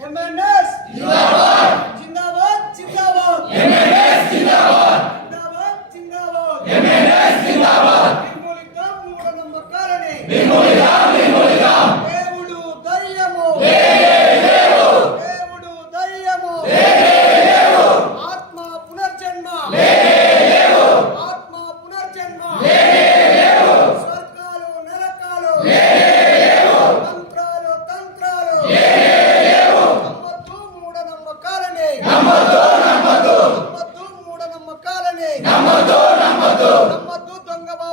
MNS జిందాబాద్ జిందాబాద్ జిందాబాద్ ఎంఎన్ఎస్ జిందాబాద్ జిందాబాద్ జిందాబాద్ ఎంఎన్ఎస్ జిందాబాద్ నిర్మూలిద్దాం మూఢనమ్మకాలని నిర్మూలిద్దాం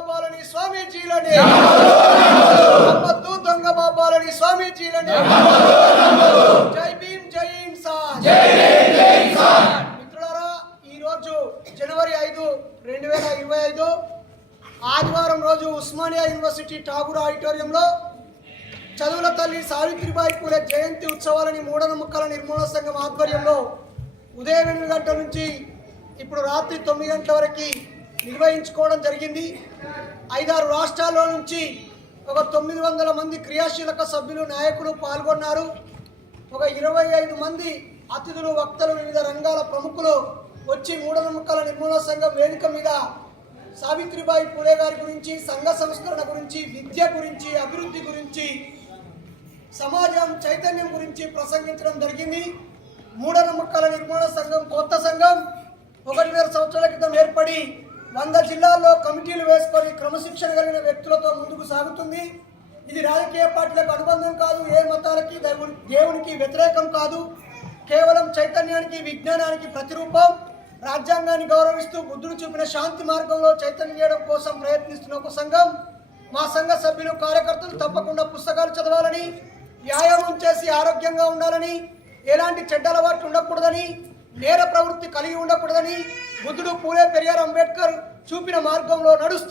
బాబాలని స్వామీజీలని. నమ్మద్దు దొంగ బాబాలని స్వామీజీలని. జై భీమ్ జై ఇన్సాన్ మిత్రులారా ఈ రోజు జనవరి ఐదు రెండు వేల ఇరవై ఐదు ఆదివారం రోజు ఉస్మానియా యూనివర్సిటీ ఠాగూర్ ఆడిటోరియంలో చదువుల తల్లి సావిత్రిబాయి పూలే జయంతి ఉత్సవాలని మూఢనమ్మకాల నిర్మూలన సంఘం ఆధ్వర్యంలో ఉదయం ఎనిమిది గంటల నుంచి ఇప్పుడు రాత్రి తొమ్మిది గంటల వరకు నిర్వహించుకోవడం జరిగింది. ఐదారు రాష్ట్రాల్లో నుంచి ఒక తొమ్మిది వందల మంది క్రియాశీలక సభ్యులు నాయకులు పాల్గొన్నారు. ఒక ఇరవై ఐదు మంది అతిథులు వక్తలు వివిధ రంగాల ప్రముఖులు వచ్చి మూఢనమ్మకాల నిర్మూలన సంఘం వేదిక మీద సావిత్రిబాయి పూలే గారి గురించి సంఘ సంస్కరణ గురించి విద్య గురించి అభివృద్ధి గురించి సమాజం చైతన్యం గురించి ప్రసంగించడం జరిగింది. మూఢనమ్మకాల నిర్మూలన సంఘం కొత్త సంఘం ఒకటిన్నర సంవత్సరాల క్రితం ఏర్పడి వంద జిల్లాల్లో కమిటీలు వేసుకొని క్రమశిక్షణ కలిగిన వ్యక్తులతో ముందుకు సాగుతుంది. ఇది రాజకీయ పార్టీలకు అనుబంధం కాదు ఏ మతాలకి దేవుని- దేవునికి వ్యతిరేకం కాదు. కేవలం చైతన్యానికి విజ్ఞానానికి ప్రతిరూపం. రాజ్యాంగాన్ని గౌరవిస్తూ బుద్ధుడు చూపిన శాంతి మార్గంలో చైతన్యం చేయడం కోసం ప్రయత్నిస్తున్న ఒక సంఘం. మా సంఘ సభ్యులు కార్యకర్తలు తప్పకుండా పుస్తకాలు చదవాలని వ్యాయామం చేసి ఆరోగ్యంగా ఉండాలని ఎలాంటి చెడ్డ అలవాట్లు ఉండకూడదని నేర ప్రవృత్తి కలిగి ఉండకూడదని బుద్ధుడు పూలే పెరియార్ అంబేద్కర్ చూపిన మార్గంలో నడుస్తూ